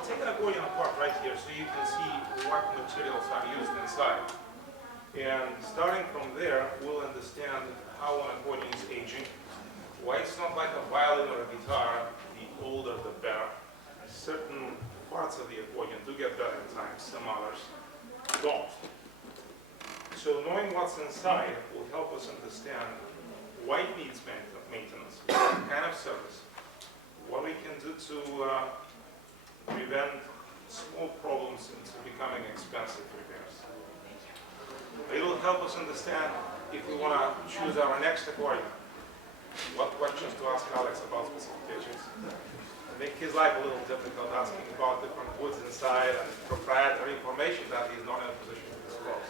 I'll take an accordion apart right here so you can see what materials are used inside. And starting from there, we'll understand how an accordion is aging, why it's not like a violin or a guitar, the older the better. Certain parts of the accordion do get better in time, some others don't. So knowing what's inside will help us understand why it needs maintenance, what kind of service, what we can do to prevent small problems into becoming expensive repairs. It will help us understand if we want to choose our next accordion, what questions to ask Alex about specifications. I think his life a little difficult asking about different woods inside and proprietary information that he's not in a position to disclose.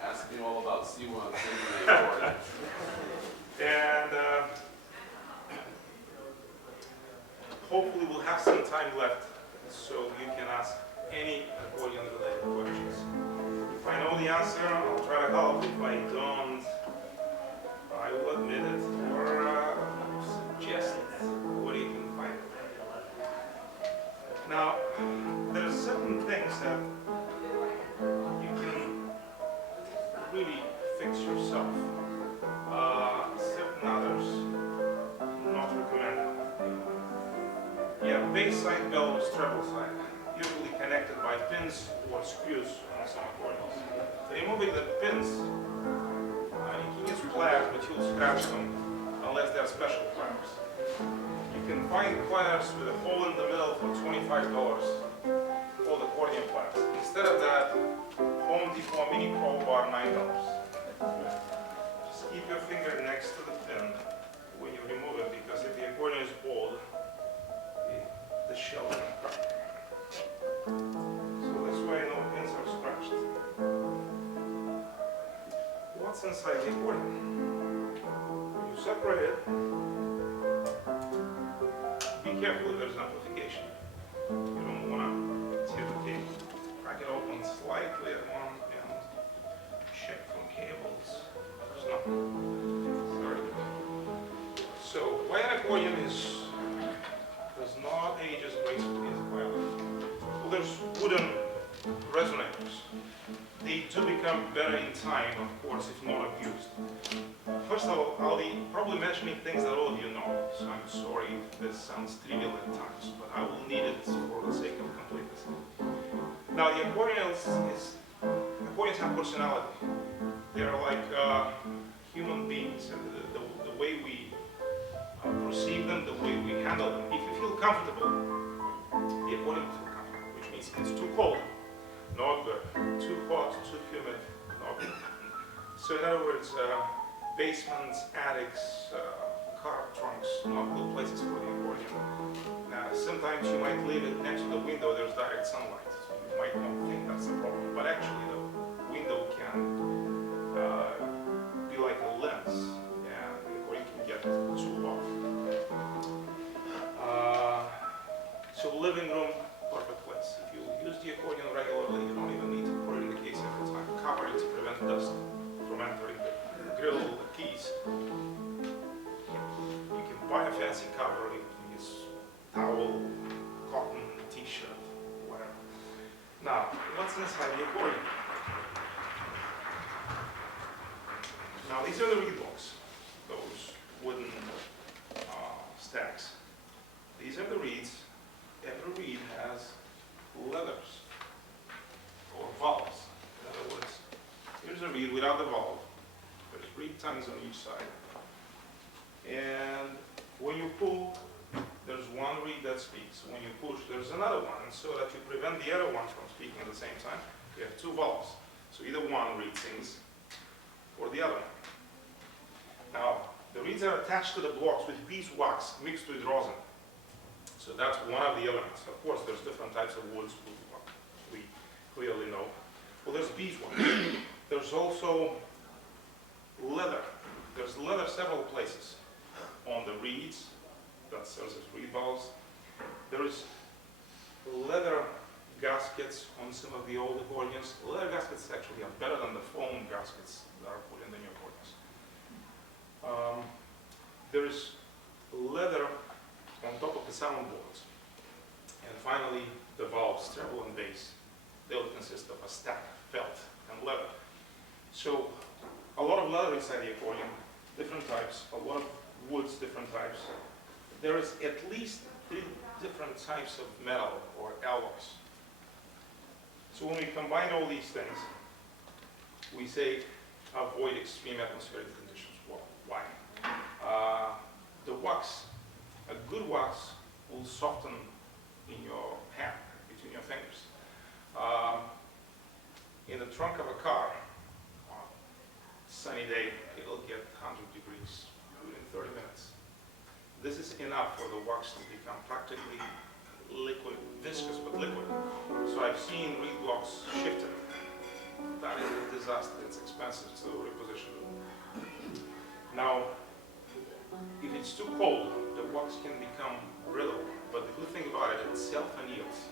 Ask me all about C1, accordion. And hopefully we'll have some time left so you can ask any accordion-related questions. If I know the answer, I'll try to help. If I don't, I will admit it or suggest where you can find it. Now, there are certain things that you can really fix yourself. Certain others, not recommended. Yeah, bass side bellows, treble side, usually connected by pins or screws on some accordions. Removing the pins, you can use pliers, but you'll scratch them unless they're special pliers. You can find pliers with a hole in the middle for $25 called accordion pliers. Instead of that, Home Depot mini crowbar, $9. Just keep your finger next to the pin when you remove it, because if the accordion is old, the shell can crack. So this way no pins are scratched. What's inside the accordion? You separate it. Be careful if there's amplification. You don't want to tear the cable. Crack it open slightly at one end. Check for cables. There's nothing. Very good. So why an accordion does not age as gracefully as a violin? Well, there's wooden resonators. They do become better in time, of course, if not abused. First of all, I'll be probably mentioning things that all of you know, so I'm sorry if this sounds trivial at times, but I will need it for the sake of completeness. Now, the accordions have personality. They're like human beings. The way we perceive them, the way we handle them. If you feel comfortable, the accordion will feel comfortable, which means it's too cold, not good. Too hot, too humid, not good. So in other words, basements, attics, car trunks, not good places for the accordion. Now, sometimes you might leave it next to the window, there's direct sunlight. So you might not think that's a problem, but actually the window can be like a lens, and the accordion can get too long. So living room, perfect place. If you use the accordion regularly, you don't even need to put it in the case every time. Cover it to prevent dust from entering the grill, the keys. You can buy a fancy cover, you can use towel, cotton, t-shirt, whatever. Now, what's inside the accordion? Now, these are the reed blocks, those wooden stacks. These are the reeds. Every reed has levers or valves. In other words, here's a reed without the valve. There's reed tongues on each side. And when you pull, there's one reed that speaks. When you push, there's another one. And so that you prevent the other one from speaking at the same time, you have two valves. So either one reed sings or the other one. Now, the reeds are attached to the blocks with beeswax mixed with rosin. So that's one of the elements. Of course, there's different types of woods we clearly know. Well, there's beeswax. There's also leather. There's leather several places. On the reeds, that serves as reed valves. There is leather gaskets on some of the old accordions. Leather gaskets actually are better than the foam gaskets that are put in the new accordions. There is leather on top of the soundboards. And finally, the valves, treble and bass. They'll consist of a stack, felt, and leather. So a lot of leather inside the accordion, different types, a lot of woods, different types. There is at least 3 different types of metal or alloys. So when we combine all these things, we say avoid extreme atmospheric conditions. Well, why? The wax, a good wax will soften in your hand, between your fingers. In the trunk of a car, on a sunny day, it'll get 100 degrees within 30 minutes. This is enough for the wax to become practically liquid, viscous but liquid. So I've seen reed blocks shifted. That is a disaster. It's expensive to reposition. Now, if it's too cold, the wax can become brittle. But the good thing about it, it self-anneals.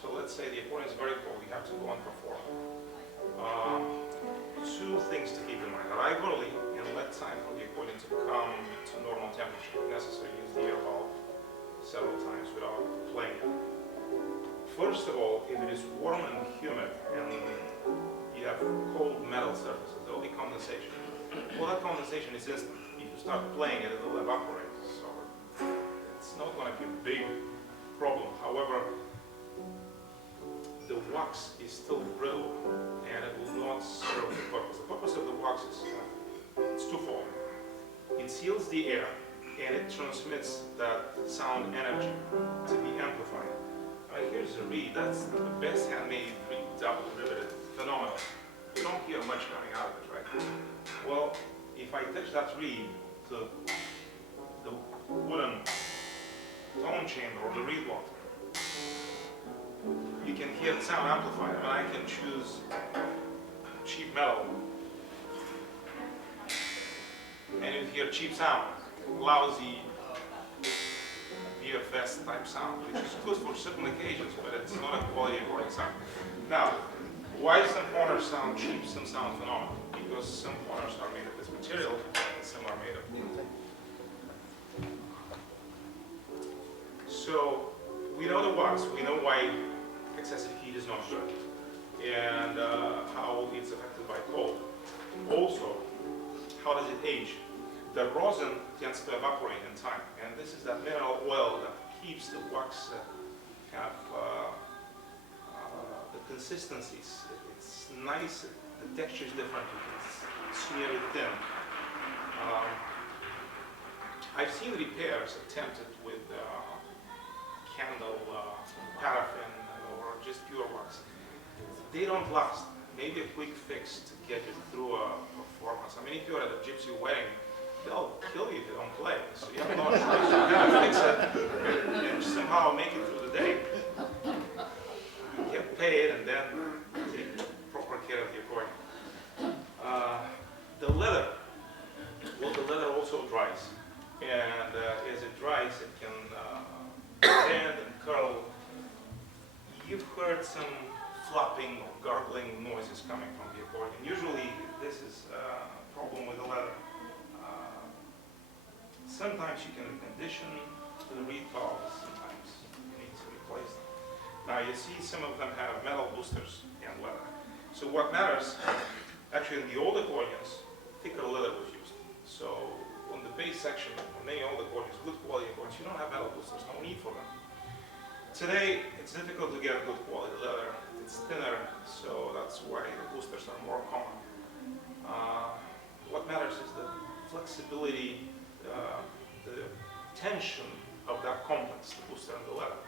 So let's say the accordion is very cold, you have to go and perform. 2 things to keep in mind. Arrive early and let time for the accordion to come to normal temperature. If necessary, use the air valve several times without playing it. First of all, if it is warm and humid and you have cold metal surfaces, there will be condensation. Well, that condensation is instant. If you start playing it, it will evaporate. So it's not going to be a big problem. However, the wax is still brittle and it will not serve the purpose. The purpose of the wax is it's twofold. It seals the air and it transmits that sound energy to be amplified. Here's a reed. That's the best handmade reed, double riveted, phenomenal. You don't hear much coming out of it, right? Well, if I touch that reed to the wooden tone chamber or the reed block, you can hear the sound amplified. And I can choose cheap metal, and you hear cheap sound, lousy BFS type sound, which is good for certain occasions, but it's not a quality recording sound. Now, why some corners sound cheap, some sound phenomenal? Because some corners are made of this material, and some are made of wood. So we know the wax, we know why excessive heat is not good, and how it's affected by cold. Also, how does it age? The rosin tends to evaporate in time, and this is that mineral oil that keeps the wax kind of the consistencies. It's nice, the texture is different, you can smear it thin. I've seen repairs attempted with candle, paraffin, or just pure wax. They don't last. Maybe a quick fix to get you through a performance. I mean, if you're at a gypsy wedding, they'll kill you if you don't play. So you have no choice. You gotta fix it and somehow make it through the day. You get paid and then take proper care of the accordion. The leather. Well, the leather also dries. And as it dries, it can bend and curl. You've heard some flopping or gargling noises coming from the accordion. Usually, this is a problem with the leather. Sometimes you can recondition the reed valves, sometimes you need to replace them. Now you see some of them have metal boosters and leather. So what matters, actually in the old accordions, thicker leather was used. So on the bass section, on many old accordions, good quality accordions, you don't have metal boosters, no need for them. Today, it's difficult to get good quality leather. It's thinner, so that's why the boosters are more common. What matters is the flexibility, the tension of that complex, the booster and the leather.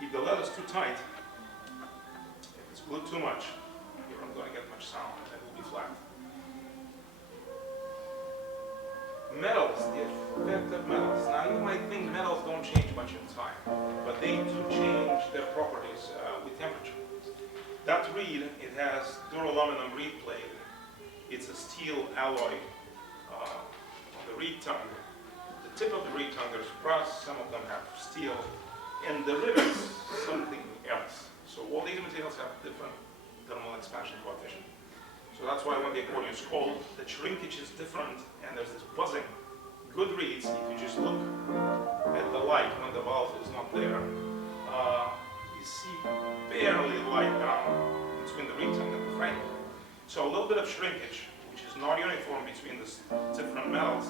If the leather is too tight, if it's glued too much, you're not going to get much sound and it will be flat. Metals, the effect of metals. Now you might think metals don't change much in time, but they do change their properties with temperature. That reed, it has duraluminum reed plate. It's a steel alloy on the reed tongue. The tip of the reed tongue is brass, some of them have steel, and the rivets, something else. So all these materials have different thermal expansion coefficient. So that's why when the accordion is cold, the shrinkage is different and there's this buzzing. Good reeds, if you just look at the light when the valve is not there, you see barely light brown between the reed tongue and the frame. So a little bit of shrinkage, which is not uniform between the different metals,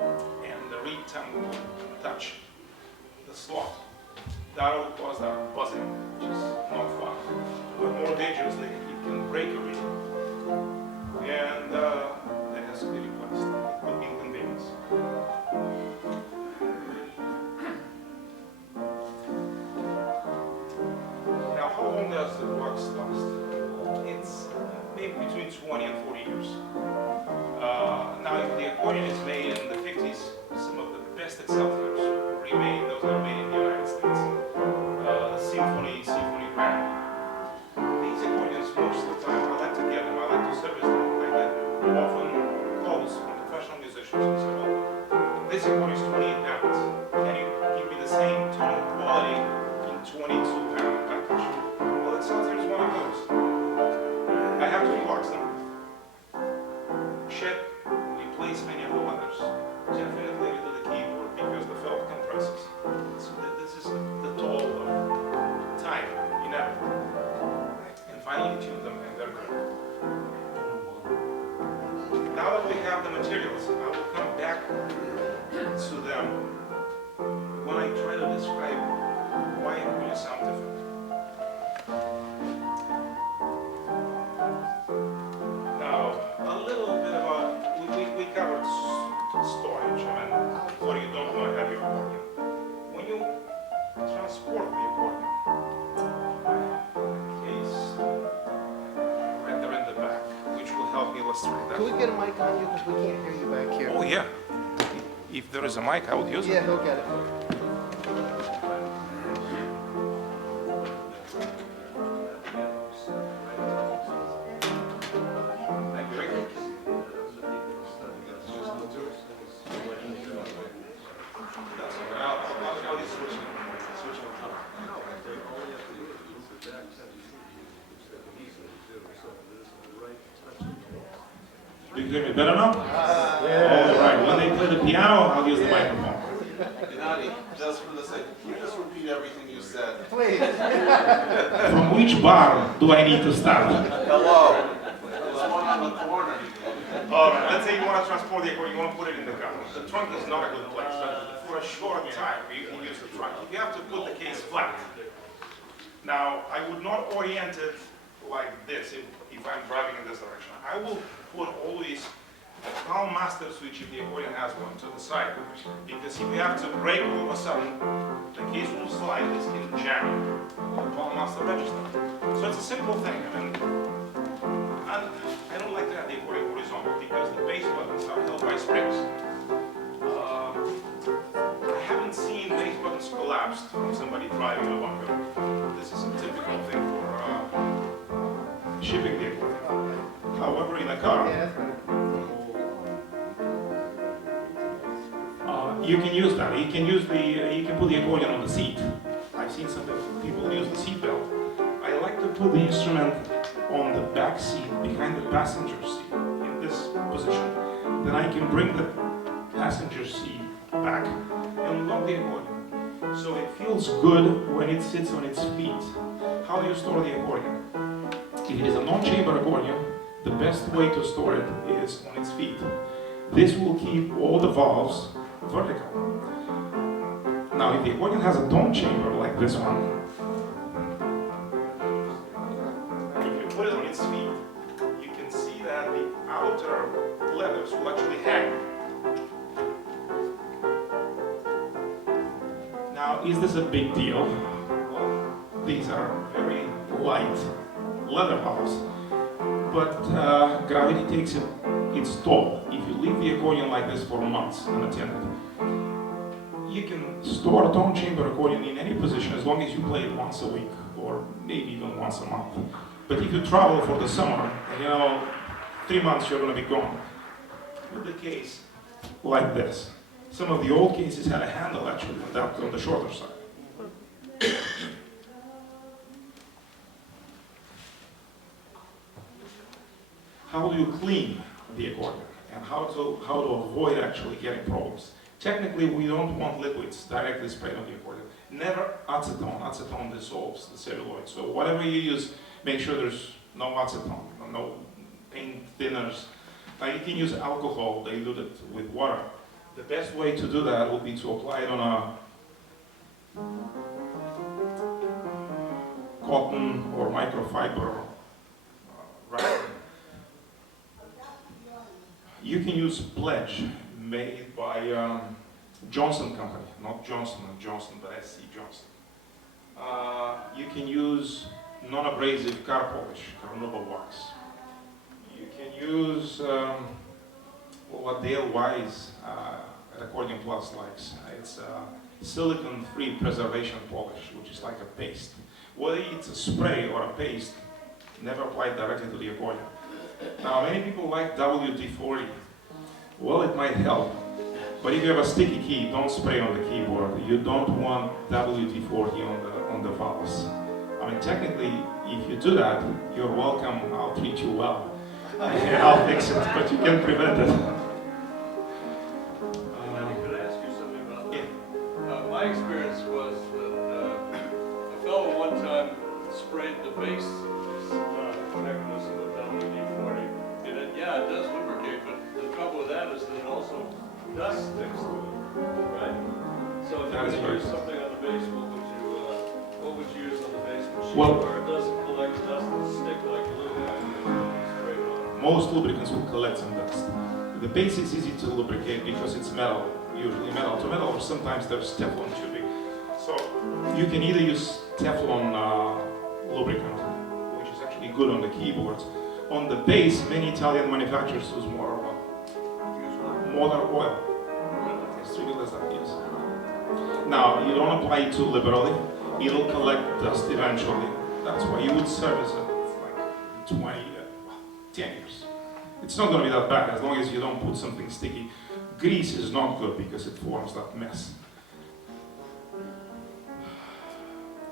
and the reed tongue will touch the slot. That will cause that buzzing, which is not fun. But more dangerously, it can break a reed. And that has to be replaced. It will be inconvenience. Now, how long does the wax last? It's maybe between 20 and 40 years. Now, if the accordion is made in the 50s, some of the best examples remain, those that are made in the United States. The Symphony Grand. These accordions, most of the time, I like to get them, I like to service them. I get often calls from professional musicians who say, well, this accordion is 28 pounds. Can you give me the same tone quality in 22-pound package? Well, it sounds like one of those. I have to relax them. Check, replace many of the leathers. Definitely to the keyboard because the felt compresses. So this is the toll of time, inevitable. And finally tune them and they're good. Now that we have the materials, I will come back to them when I try to describe why it really sound different. Now, a little bit about, we covered storage. I mean, what you don't want to have your accordion. When you transport the accordion, case right there in the back, which will help me illustrate that. Can we get a mic on you because we can't hear you back here? Oh yeah. If there is a mic, I would use it. Yeah, he'll get it. Thank you, Rick. That's okay. I'll just switch it. Do you hear me better now? All right. When they play the piano, I'll use the microphone. Guenadiy, just for the sake, can you just repeat everything you said? Please. From which bar do I need to start? Hello. There's one on the corner. All right, let's say you want to transport the accordion, you want to put it in the car. The trunk is not a good place, but for a short time, you can use the trunk. You have to put the case flat. Now, I would not orient it like this if I'm driving in this direction. I will put always a palm master switch if the accordion has one to the side, because if you have to brake all of a sudden, the case will slide, this can jam the palm master register. So it's a simple thing. I mean, I don't like to have the accordion horizontal because the bass buttons are held by springs. I haven't seen bass buttons collapsed from somebody driving a bunker. This is a typical thing for shipping the accordion. However, in a car, You can use that. You can put the accordion on the seat. I've seen some people use the seat belt. I like to put the instrument on the back seat, behind the passenger seat, in this position. Then I can bring the passenger seat back and lock the accordion. So it feels good when it sits on its feet. How do you store the accordion? If it is a non-chamber accordion, the best way to store it is on its feet. This will keep all the valves vertical. Now, if the accordion has a tone chamber like this one, if you put it on its feet, you can see that the outer leathers will actually hang. now is this a big deal? Well, These are very light leather valves, but gravity takes its toll. If you leave the accordion like this for months unattended, you can store a tone chamber accordion in any position as long as you play it once a week or maybe even once a month. But if you travel for the summer, and 3 months you're going to be gone. With the case like this. Some of the old cases had a handle actually on the shorter side. How do you clean the accordion and how to avoid actually getting problems? Technically, we don't want liquids directly sprayed on the accordion. Never acetone. Acetone dissolves the celluloid. So whatever you use, make sure there's no acetone, no paint thinners. You can use alcohol diluted with water. The best way to do that would be to apply it on a cotton or microfiber wrapper. You can use Pledge, made by Johnson Company, not Johnson & Johnson, but SC Johnson. You can use non-abrasive car polish, Carnauba wax. You can use what Dale Wise at Accordion Plus likes. It's silicone-free preservation polish, which is like a paste. Whether it's a spray or a paste, never apply it directly to the accordion. Now, many people like WD-40. Well, it might help, but if you have a sticky key, don't spray on the keyboard. You don't want WD-40 on the valves. I mean, technically, if you do that, you're welcome. I'll treat you well. And I'll fix it, but you can prevent it. Could I ask you something about that? Yeah. My experience was that a fellow one time sprayed the bass mechanism with WD-40, and it does lubricate, but the trouble with that is that it also dust sticks to it, right? So if That is you're going to right. use something on the bass, what would you use on the bass machine Well- where it doesn't collect dust and stick like glue and spray it on? Most lubricants will collect some dust. The base is easy to lubricate because it's metal, usually metal to metal, or sometimes there's Teflon tubing. So you can either use Teflon lubricant, which is actually good on the keyboards. On the base, many Italian manufacturers use motor oil. Motor oil. It's really less than yes. Now, you don't apply it too liberally. It'll collect dust eventually. That's why you would service it like 10 years. It's not going to be that bad as long as you don't put something sticky. Grease is not good because it forms that mess.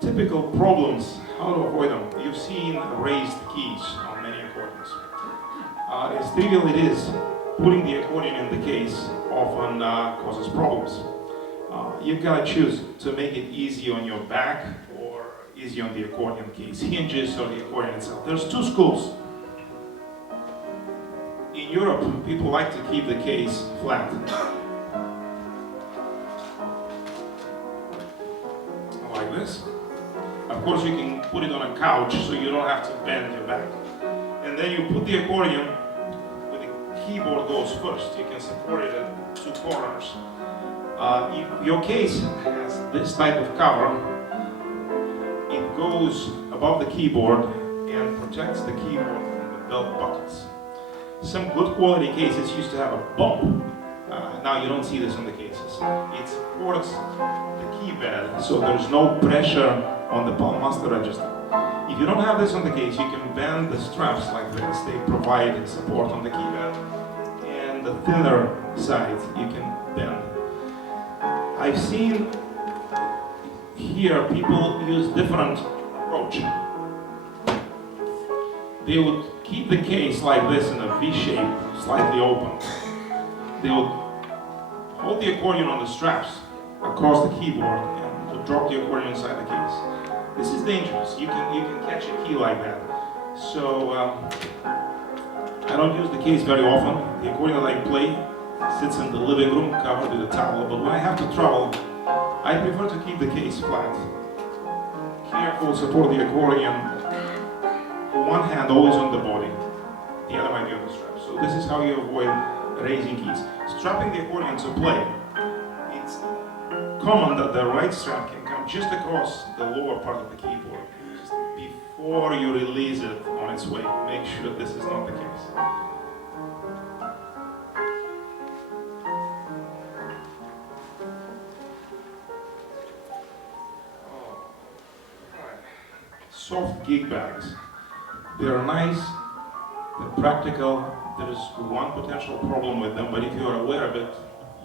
Typical problems, how to avoid them. You've seen raised keys on many accordions. As trivial it is, putting the accordion in the case often causes problems. You've got to choose to make it easy on your back or easy on the accordion case, hinges or the accordion itself. There's two schools. In Europe, people like to keep the case flat. Like this. Of course, you can put it on a couch so you don't have to bend your back. And then you put the accordion where the keyboard goes first. You can support it at two corners. If your case has this type of cover, it goes above the keyboard and protects the keyboard from the belt buckles. Some good quality cases used to have a bump. Now you don't see this on the cases. It supports the key bed, so there's no pressure on the palm master register. If you don't have this on the case, you can bend the straps like this. They provide support on the key bed. And the thinner side, you can bend. I've seen here people use different approach. They would keep the case like this in a V shape, slightly open. They would hold the accordion on the straps across the keyboard and would drop the accordion inside the case. This is dangerous. You can catch a key like that. So I don't use the case very often. The accordion that I play sits in the living room covered with a towel, but when I have to travel, I prefer to keep the case flat. Careful, support the accordion. One hand always on the body, the other might be on the strap. So this is how you avoid raising keys. Strapping the accordion to play, it's common that the right strap can come just across the lower part of the keyboard. Just before you release it on its way, make sure this is not the case. Soft gig bags. They're nice, they're practical. There is one potential problem with them, but if you're aware of it,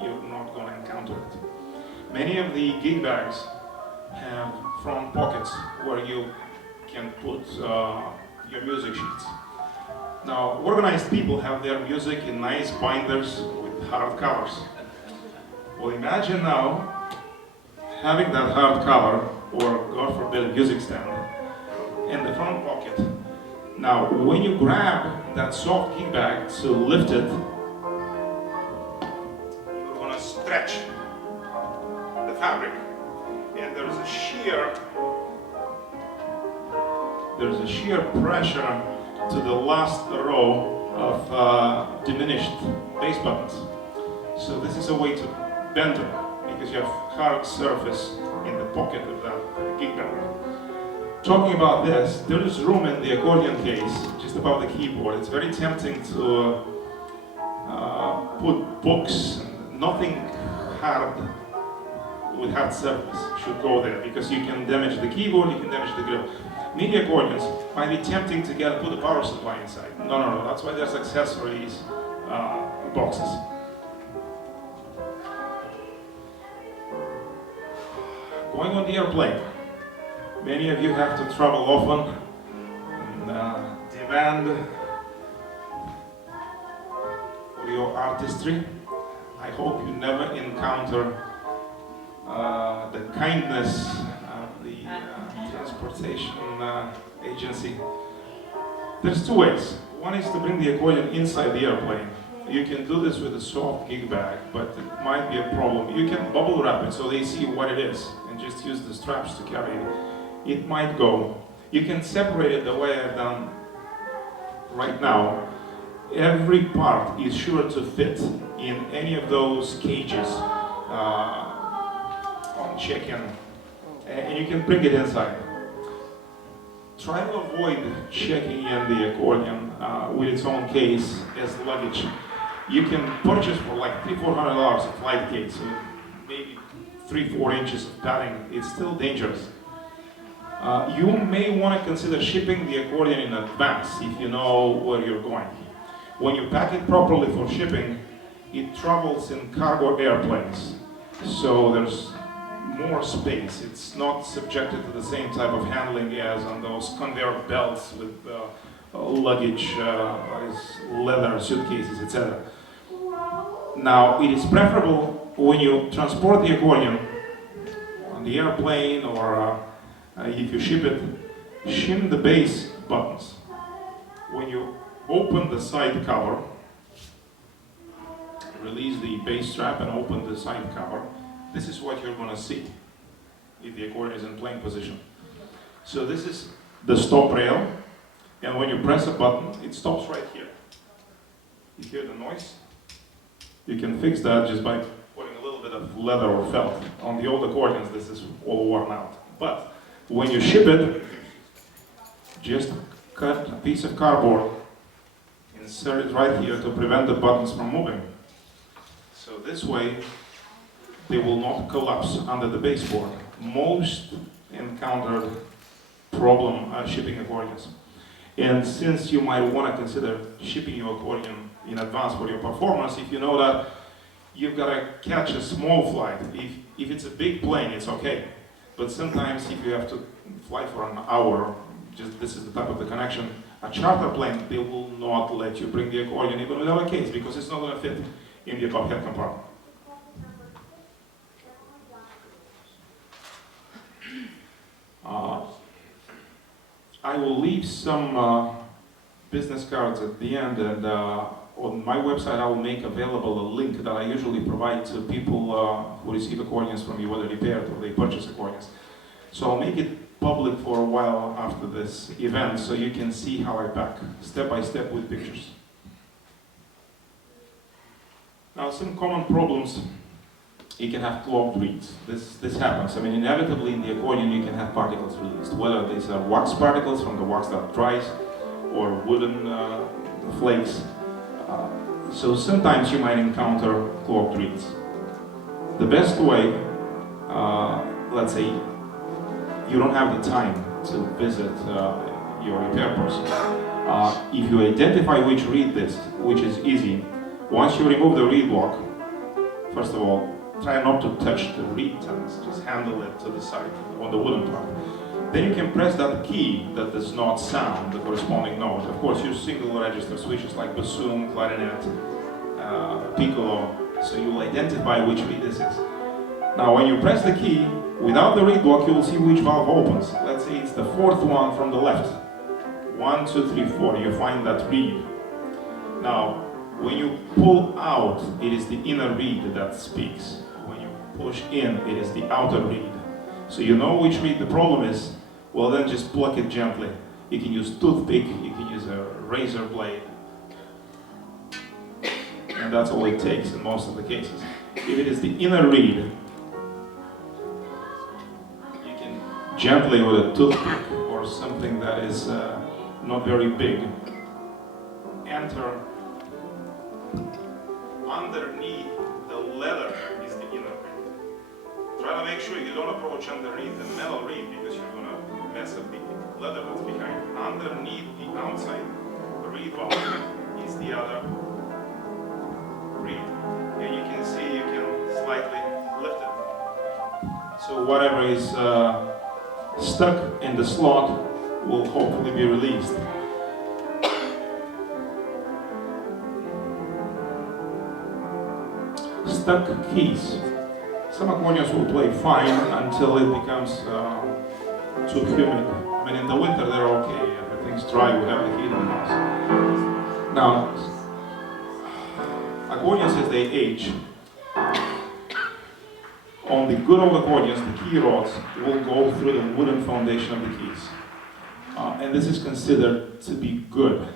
you're not going to encounter it. Many of the gig bags have front pockets where you can put your music sheets. Now, organized people have their music in nice binders with hard covers. Well, imagine now having that hard cover, or God forbid, music stand, in the front pocket. Now, when you grab that soft gig bag to lift it, you're going to stretch the fabric, and there's a shear pressure to the last row of diminished bass buttons. So this is a way to bend them, because you have hard surface in the pocket of that gig bag. Talking about this, there is room in the accordion case, just above the keyboard. It's very tempting to put books, nothing hard with hard surface should go there, because you can damage the keyboard, you can damage the grill. MIDI accordions might be tempting to put a power supply inside. No, that's why there's accessories boxes. Going on the airplane. Many of you have to travel often and demand for your artistry. I hope you never encounter the kindness of the transportation agency. There's two ways. One is to bring the accordion inside the airplane. You can do this with a soft gig bag, but it might be a problem. You can bubble wrap it so they see what it is and just use the straps to carry it. It might go. You can separate it the way I've done right now. Every part is sure to fit in any of those cages on check-in, and you can bring it inside. Try to avoid checking in the accordion with its own case as luggage. You can purchase for like $300-400 a flight case, so maybe 3-4 inches of padding. It's still dangerous. You may want to consider shipping the accordion in advance if you know where you're going. When you pack it properly for shipping, it travels in cargo airplanes, so there's more space. It's not subjected to the same type of handling as on those conveyor belts with luggage, leather suitcases, etc. Now, it is preferable when you transport the accordion on the airplane or if you ship it, shim the bass buttons. When you open the side cover, release the bass strap and open the side cover, this is what you're going to see if the accordion is in playing position. So this is the stop rail, and when you press a button, it stops right here. You hear the noise? You can fix that just by putting a little bit of leather or felt. On the old accordions, this is all worn out. But when you ship it, just cut a piece of cardboard, insert it right here to prevent the buttons from moving. So this way, they will not collapse under the baseboard. Most encountered problem shipping accordions. And since you might want to consider shipping your accordion in advance for your performance, if you know that you've got to catch a small flight, if it's a big plane, it's okay. But sometimes if you have to fly for an hour, just this is the type of the connection, a charter plane, they will not let you bring the accordion even without a case, because it's not going to fit in the above head compartment. I will leave some business cards at the end, and on my website I will make available a link that I usually provide to people who receive accordions from me, whether repaired or they purchase accordions. So I'll make it public for a while after this event, so you can see how I pack, step by step with pictures. Now, some common problems. You can have clogged reeds. This happens. I mean, inevitably in the accordion you can have particles released, whether these are wax particles from the wax that dries or wooden flakes. So sometimes you might encounter clogged reeds. The best way, let's say, you don't have the time to visit your repair person. If you identify which reed this, which is easy, once you remove the reed block, first of all, try not to touch the reed ends, just handle it to the side on the wooden part. Then you can press that key that does not sound the corresponding note. Of course, use single register switches like bassoon, clarinet, piccolo, so you will identify which reed this is. Now, when you press the key, Without the reed block, you will see which valve opens. Let's say it's the fourth one from the left. 1, 2, 3, 4. You find that reed. Now, when you pull out, it is the inner reed that speaks. When you push in, it is the outer reed. So you know which reed the problem is. Well, then just pluck it gently. You can use toothpick. You can use a razor blade. And that's all it takes in most of the cases. If it is the inner reed, you can gently with a toothpick or something that is not very big, enter underneath the leather is the inner reed. Try to make sure you don't approach underneath the metal reed because you're going to mess up the leather that's behind. Underneath the outside reed valve is the other reed. And you can see you can slightly lift it. So whatever is stuck in the slot will hopefully be released. Stuck keys. Some accordions will play fine until it becomes too humid. I mean, in the winter they're okay. Everything's dry. We have the heat in the house. Now, accordions as they age, on the good old accordions, the key rods will go through the wooden foundation of the keys. And this is considered to be good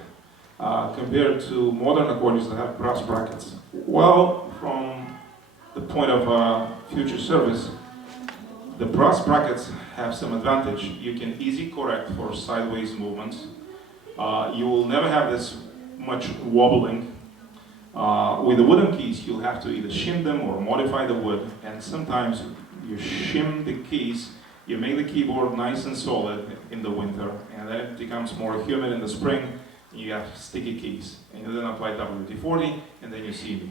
compared to modern accordions that have brass brackets. Well, from the point of future service, the brass brackets have some advantage. You can easily correct for sideways movements. You will never have this much wobbling. With the wooden keys, you'll have to either shim them or modify the wood, and sometimes you shim the keys, you make the keyboard nice and solid in the winter, and then it becomes more humid in the spring, you have sticky keys. And you then apply WD-40, and then you see me,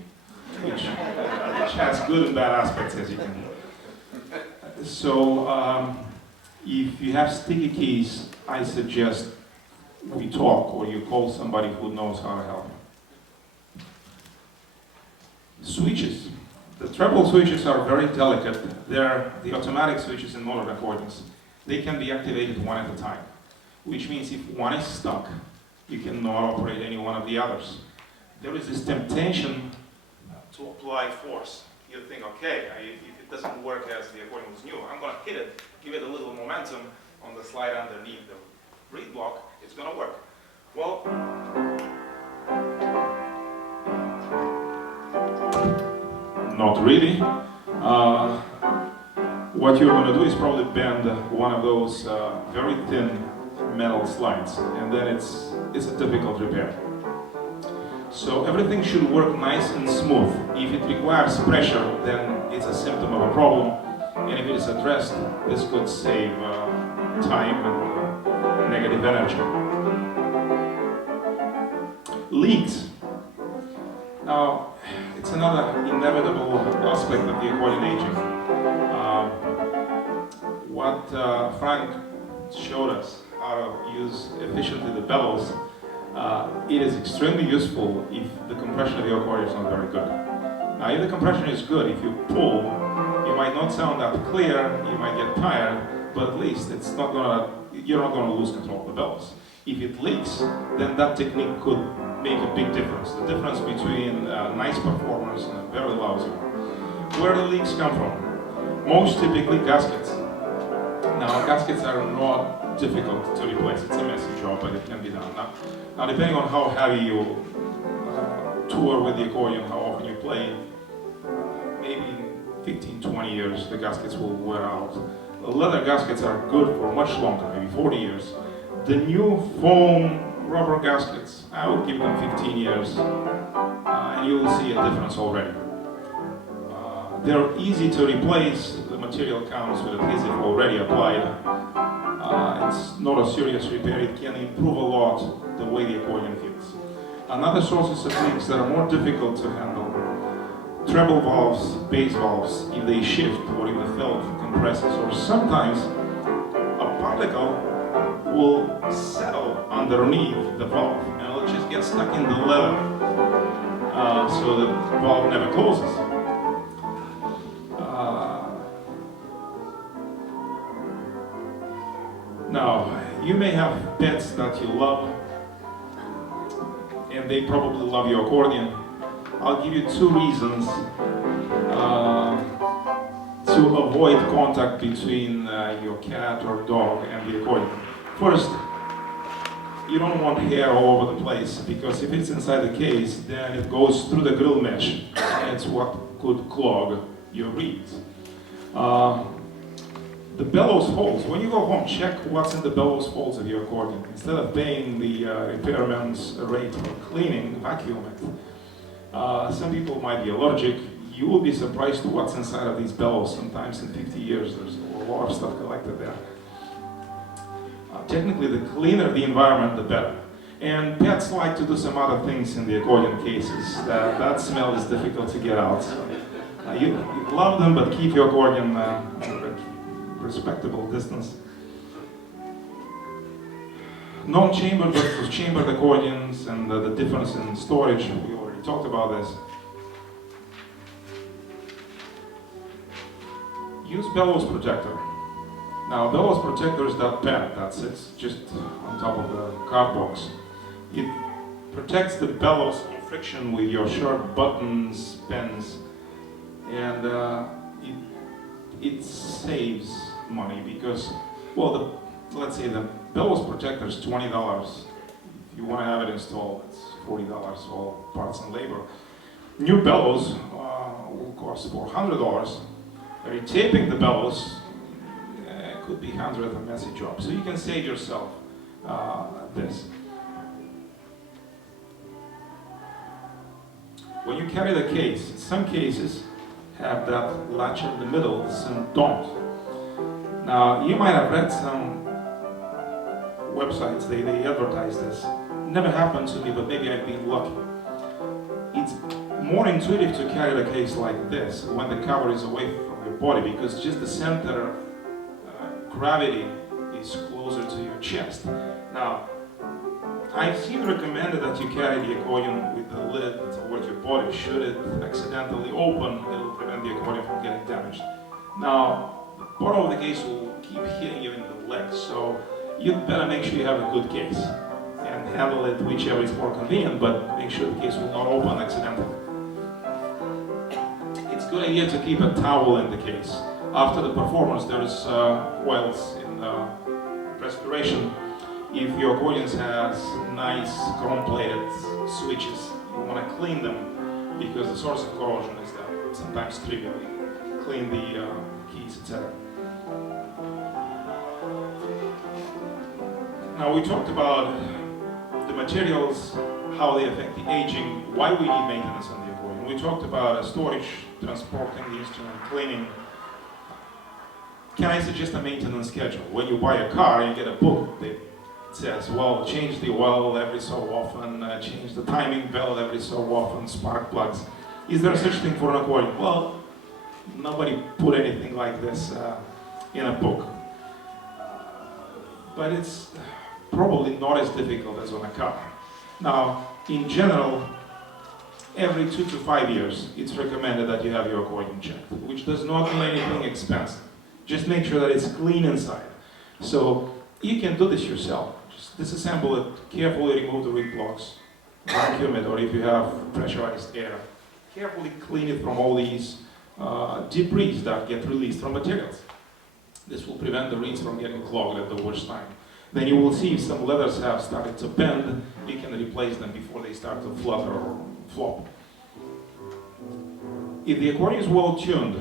which has good and bad aspects, as you can. So, if you have sticky keys, I suggest we talk, or you call somebody who knows how to help. Switches. The treble switches are very delicate. They're the automatic switches in modern accordions. They can be activated one at a time, which means if one is stuck, you cannot operate any one of the others. There is this temptation to apply force. You think, okay, if it doesn't work as the accordion was new, I'm going to hit it, give it a little momentum on the slide underneath the reed block, it's going to work. Well, not really. What you're going to do is probably bend one of those very thin metal slides, and then it's a difficult repair. So everything should work nice and smooth. If it requires pressure, then it's a symptom of a problem, and if it is addressed, this could save time and negative energy. Leaks. Now, it's another inevitable aspect of the accordion aging. What Frank showed us, how to use efficiently the bellows, it is extremely useful if the compression of your accordion is not very good. Now, if the compression is good, if you pull, you might not sound that clear, you might get tired, but at least you're not gonna lose control of the bellows. If it leaks, then that technique could make a big difference. The difference between a nice performance and a very lousy one. Where do leaks come from? Most typically gaskets. Now, gaskets are not difficult to replace. It's a messy job, but it can be done. Now depending on how heavy you tour with the accordion, how often you play, maybe in 15, 20 years, the gaskets will wear out. The leather gaskets are good for much longer, maybe 40 years. The new foam rubber gaskets, I would give them 15 years, and you will see a difference already. They're easy to replace. The material comes with adhesive already applied. It's not a serious repair. It can improve a lot the way the accordion feels. Another sources of leaks that are more difficult to handle: treble valves, bass valves, if they shift or if the felt compresses, or sometimes a particle will settle underneath the valve and it'll just get stuck in the leather, so the valve never closes. You may have pets that you love, and they probably love your accordion. I'll give you 2 reasons to avoid contact between your cat or dog and the accordion. First, you don't want hair all over the place, because if it's inside the case, then it goes through the grill mesh, and it's what could clog your reeds. The bellows holes, when you go home, check what's in the bellows holes of your accordion. Instead of paying the repairman's rate for cleaning, vacuum it. Some people might be allergic. You will be surprised to what's inside of these bellows. Sometimes in 50 years, there's a lot of stuff collected there. Technically, the cleaner the environment, the better. And pets like to do some other things in the accordion cases. That smell is difficult to get out. So, you love them, but keep your accordion at a respectable distance. Non-chambered versus chambered accordions and the difference in storage. We already talked about this. Use bellows protector. Now, bellows protector is that pad that sits just on top of the carb box. It protects the bellows from friction with your shirt buttons, pens, and it saves money because, well, let's say the bellows protector is $20. If you want to have it installed, it's $40, all parts and labor. New bellows will cost $400. Retaping the bellows could be $100, a messy job. So you can save yourself this. When you carry the case, some cases have that latch in the middle, some don't. Now, you might have read some websites, they advertise this. Never happened to me, but maybe I've been lucky. It's more intuitive to carry the case like this when the cover is away from your body, because just the center of gravity is closer to your chest. Now, I've seen recommended that you carry the accordion with the lid towards your body. Should it accidentally open, it will prevent the accordion from getting damaged. Now, the bottom of the case will keep hitting you in the legs, so you'd better make sure you have a good case and handle it whichever is more convenient, but make sure the case will not open accidentally. It's a good idea to keep a towel in the case. After the performance, there's oils in respiration. If your accordion has nice chrome-plated switches, you want to clean them because the source of corrosion is that sometimes trivial. Clean the keys, etc. Now we talked about the materials, how they affect the aging, why we need maintenance on the accordion. We talked about storage, transporting the instrument, cleaning. Can I suggest a maintenance schedule? When you buy a car, you get a book that says, well, change the oil every so often, change the timing belt every so often, spark plugs. Is there such thing for an accordion? Well, nobody put anything like this in a book. But it's probably not as difficult as on a car. Now, in general, every 2 to 5 years, it's recommended that you have your accordion checked, which does not mean anything expensive. Just make sure that it's clean inside. So you can do this yourself. Just disassemble it, carefully remove the reed blocks, vacuum it, or if you have pressurized air, carefully clean it from all these debris that get released from materials. This will prevent the reeds from getting clogged at the worst time. Then you will see if some leathers have started to bend, you can replace them before they start to flutter or flop. If the accordion is well tuned,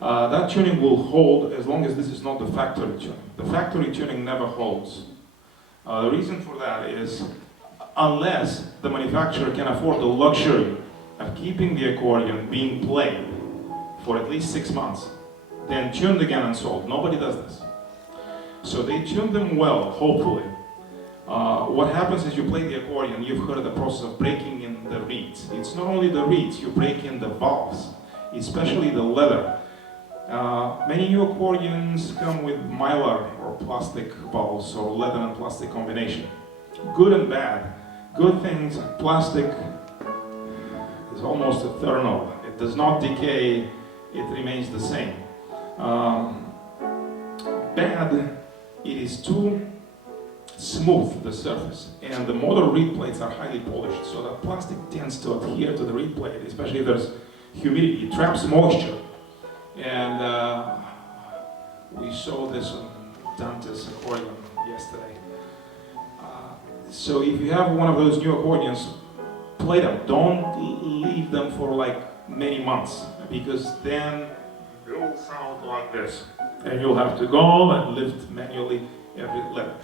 that tuning will hold as long as this is not the factory tuning. The factory tuning never holds. The reason for that is unless the manufacturer can afford the luxury of keeping the accordion being played for at least 6 months, then tuned again and sold. Nobody does this. So they tune them well, hopefully. What happens is you play the accordion, you've heard of the process of breaking in the reeds. It's not only the reeds, you break in the valves, especially the leather. Many new accordions come with mylar or plastic valves or leather and plastic combination. Good and bad. Good things, plastic is almost eternal. It does not decay, it remains the same. Bad, it is too smooth the surface, and the modern reed plates are highly polished, so the plastic tends to adhere to the reed plate, especially if there's humidity. It traps moisture, and we saw this on Dante's accordion yesterday. So if you have one of those new accordions, play them. Don't leave them for like many months, because then they'll sound like this, and you'll have to go and lift manually every lever.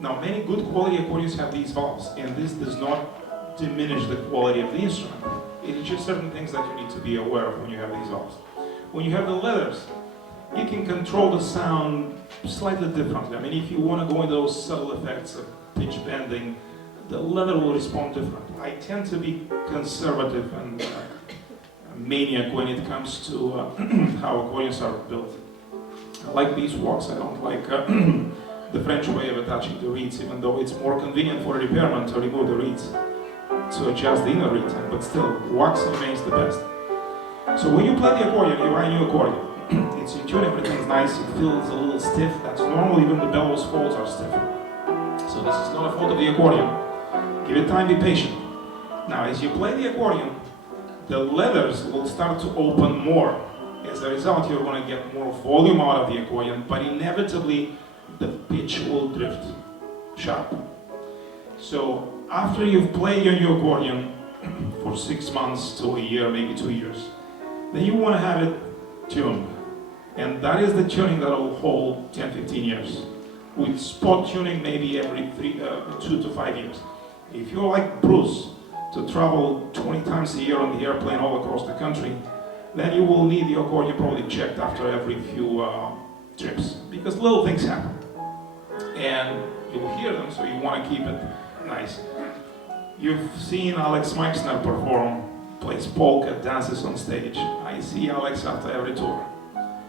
Now, many good quality accordions have these valves, and this does not diminish the quality of the instrument. It is just certain things that you need to be aware of when you have these valves. When you have the leathers, you can control the sound slightly differently. I mean, if you want to go into those subtle effects of pitch bending, the leather will respond different. I tend to be conservative and maniac when it comes to how accordions are built. I like these walks. I don't like the French way of attaching the reeds, even though it's more convenient for a repairman to remove the reeds to adjust the inner reed, but still, wax remains the best. So when you play the accordion, you buy a new accordion. It's in tune, everything's nice, it feels a little stiff. That's normal, even the bellows folds are stiff. So this is not a fault of the accordion. Give it time, be patient. Now, as you play the accordion, the leathers will start to open more. As a result, you're going to get more volume out of the accordion, but inevitably the pitch will drift sharp. So after you've played your new accordion for 6 months to a year, maybe 2 years, then you want to have it tuned. And that is the tuning that will hold 10-15 years. With spot tuning, maybe every 2 to 5 years. If you're like Bruce, to travel 20 times a year on the airplane all across the country, then you will need the accordion probably checked after every few trips, because little things happen. And you'll hear them, so you want to keep it nice. You've seen Alex Meixner perform, plays polka, dances on stage. I see Alex after every tour.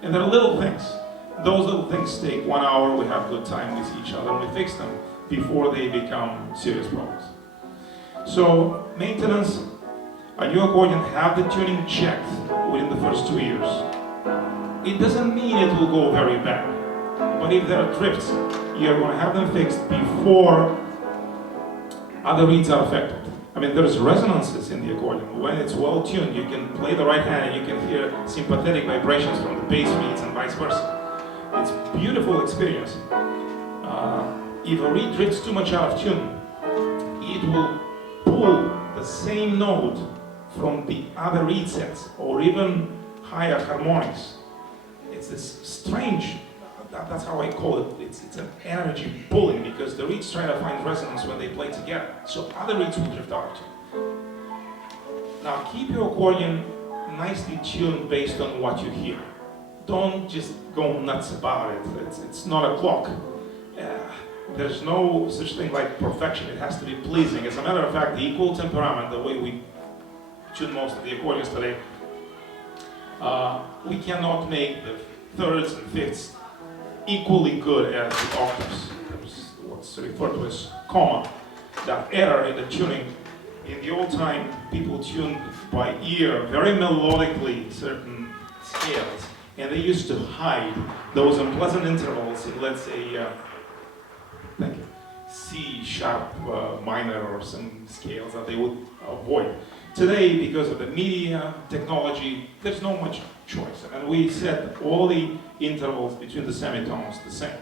And there are little things. Those little things take 1 hour, we have good time with each other, and we fix them before they become serious problems. So, maintenance, a new accordion, have the tuning checked within the first 2 years. It doesn't mean it will go very bad, but if there are drifts, you're going to have them fixed before other reeds are affected. I mean, there's resonances in the accordion. When it's well tuned, you can play the right hand and you can hear sympathetic vibrations from the bass reeds and vice versa. It's a beautiful experience. If a reed drifts too much out of tune, it will pull the same note from the other reed sets or even higher harmonics. It's this strange, that's how I call it, it's an energy pulling, because the reeds try to find resonance when they play together, so other reeds will drift out of tune. Now keep your accordion nicely tuned based on what you hear. Don't just go nuts about it, it's not a clock. There's no such thing like perfection, it has to be pleasing. As a matter of fact, the equal temperament, the way we tune most of the accordions today, we cannot make the thirds and fifths equally good as the octaves. There's what's referred to as comma, that error in the tuning. In the old time, people tuned by ear very melodically certain scales, and they used to hide those unpleasant intervals in, let's say, thank you, C sharp minor or some scales that they would avoid. Today, because of the media technology, there's no much choice, and we set all the intervals between the semitones the same,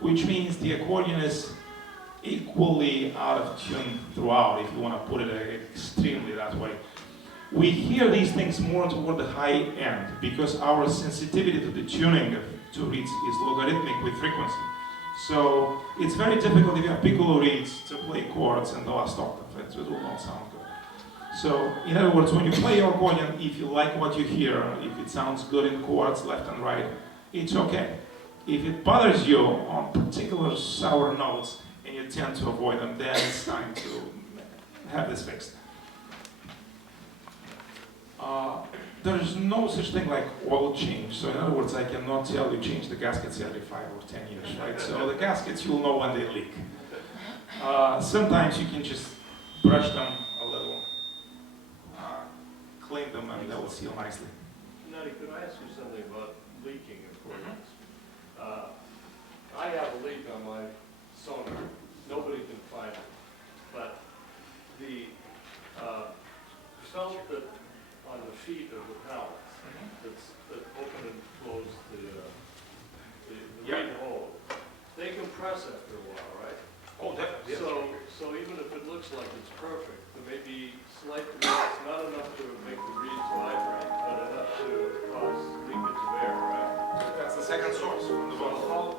which means the accordion is equally out of tune throughout, if you want to put it extremely that way. We hear these things more toward the high end because our sensitivity to the tuning of two reeds is logarithmic with frequency. So it's very difficult if you have piccolo reeds to play chords in the last octave. It will not sound good. So, in other words, when you play your accordion, if you like what you hear, if it sounds good in chords left and right, it's okay. If it bothers you on particular sour notes and you tend to avoid them, then it's time to have this fixed. There's no such thing like oil change. So in other words, I cannot tell you change the gaskets every 5 or 10 years, right? So the gaskets, you'll know when they leak. Sometimes you can just brush them a little, clean them, and they will seal nicely. Guenadiy, could I ask you something about leaking accordions? I have a leak on my sonar, nobody can find it. But the felt that on the feet of the pallets, that open and close the reed hole, they compress after a while, right? Oh, definitely, yes. So even if it looks like it's perfect, there may be slight, it's not enough to make the reeds vibrate, but enough to cause leakage of air, right? That's the second source from the So bottom.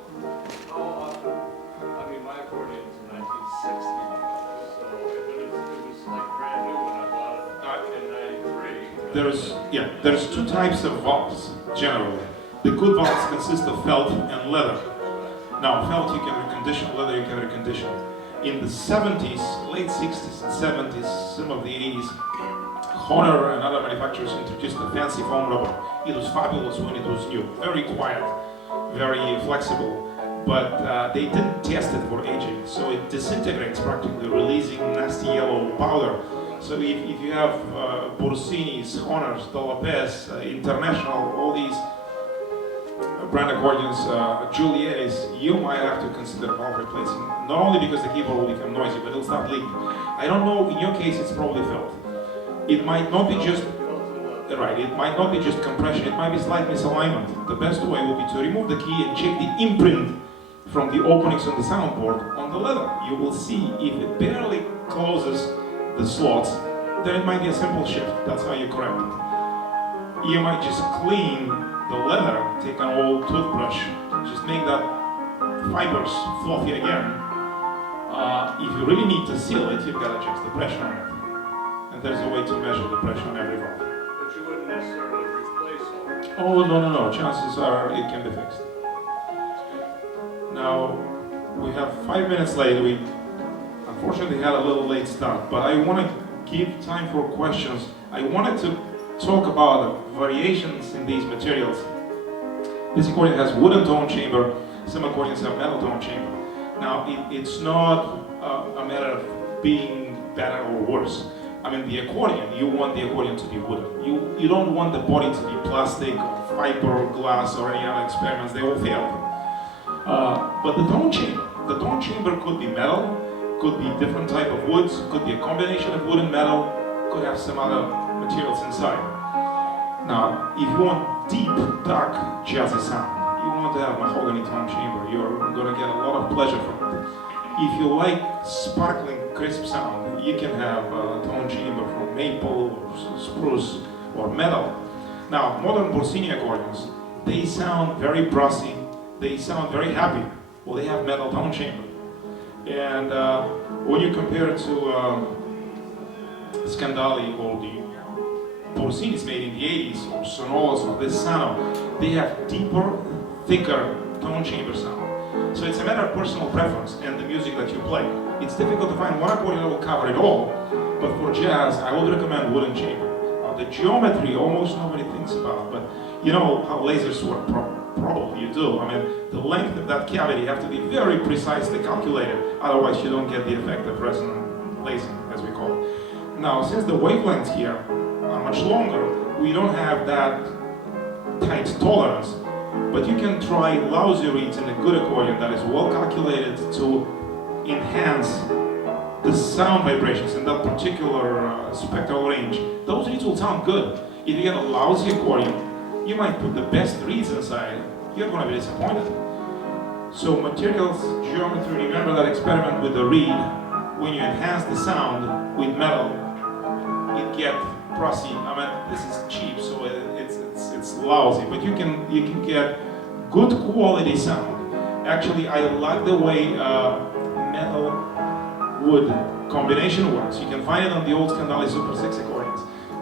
how often, I mean, my accordion's a 1960 model, so, but it was like brand new when I bought it in 93. There's two types of valves, generally. The good valves consist of felt and leather. Now, felt you can recondition, leather you can recondition. In the 70s, late 60s and 70s, some of the 80s, Honor and other manufacturers introduced a fancy foam rubber. It was fabulous when it was new. Very quiet, very flexible, but they didn't test it for aging, so it disintegrates practically, releasing nasty yellow powder. So if you have Borsini's, Honors, De Lopez, International, all these brand accordions, Giulietis, you might have to consider valve replacing. Not only because the keyboard will become noisy, but it'll start leaking. I don't know, in your case it's probably felt. It might not be just, right, it might not be just compression, it might be slight misalignment. The best way would be to remove the key and check the imprint from the openings on the soundboard on the leather. You will see if it barely closes the slots, then it might be a simple shift. That's how you correct it. You might just clean the leather, take an old toothbrush, just make that fibers fluffy again. If you really need to seal it, you've got to check the pressure on it. And there's a way to measure the pressure on every valve. But you wouldn't necessarily replace all. Oh, no. Chances are it can be fixed. Now, we have 5 minutes late. We unfortunately had a little late start, but I want to give time for questions. I wanted to talk about the variations in these materials. This accordion has wooden tone chamber. Some accordions have metal tone chamber. Now, it's not a matter of being better or worse. I mean, the accordion, you want the accordion to be wooden. You don't want the body to be plastic or fiber or glass or any other experiments. They all fail. But the tone chamber could be metal, could be different type of woods, could be a combination of wood and metal, could have some other materials inside. Now, if you want deep, dark, jazzy sound, you want to have mahogany tone chamber. You're going to get a lot of pleasure from it. If you like sparkling, crisp sound, you can have a tone chamber from maple or spruce or metal. Now, modern Borsini accordions, they sound very brassy, they sound very happy. Well, they have metal tone chamber. And when you compare it to Scandali or the Borsinis made in the 80s, or Sonoras or this Sano, they have deeper, thicker tone chamber sound. So it's a matter of personal preference and the music that you play. It's difficult to find one accordion that will cover it all, but for jazz, I would recommend wooden chamber. The geometry almost nobody thinks about, but you know how lasers work, probably you do. I mean, the length of that cavity have to be very precisely calculated, otherwise you don't get the effect of resonant lasing, as we call it. Now, since the wavelengths here are much longer, we don't have that tight tolerance, but you can try lousy reeds in a good accordion that is well calculated to enhance the sound vibrations in that particular spectral range. Those reeds will sound good. If you get a lousy accordion, you might put the best reeds inside, you're going to be disappointed. So materials, geometry, remember that experiment with the reed. When you enhance the sound with metal, it gets brassy. I mean, this is cheap, so it's lousy, but you can get good quality sound. Actually, I like the way metal wood combination works. You can find it on the old Scandali Super 6 accordions.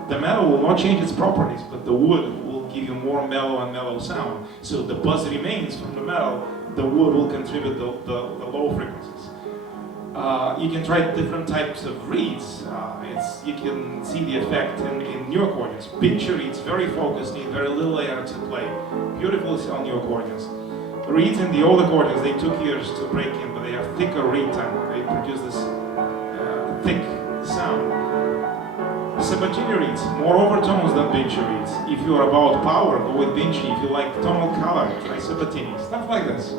The metal will not change its properties, but the wood will give you more mellow and mellow sound. So the buzz remains from the metal, the wood will contribute the low frequencies. You can try different types of reeds. You can see the effect in new accordions. Pincher reeds, very focused, need very little air to play. Beautiful on new accordions. Reeds in the old accordions, they took years to break in, but they have thicker reed time. They produce this thick sound. Sabatini reeds, more overtones than Vinci reeds. If you're about power, go with Vinci. If you like tonal color, try Sabatini. Stuff like this.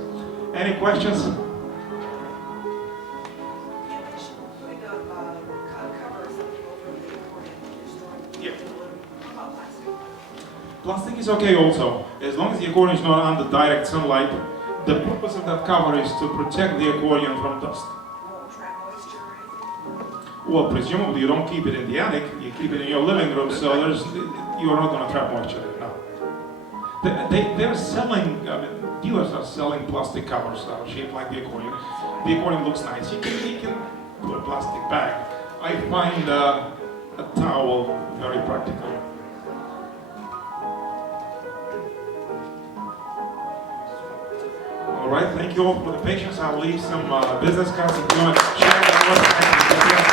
Any questions? Plastic is okay also, as long as the accordion is not under direct sunlight. The purpose of that cover is to protect the accordion from dust. Won't trap moisture or anything? Well, presumably you don't keep it in the attic, you keep it in your living room, so you are not going to trap moisture there, no. They're selling, dealers are selling plastic covers that are shaped like the accordion. The accordion looks nice. You can put a plastic bag. I find a towel very practical. All right, thank you all for the patience. I'll leave some business cards if you want to check out what's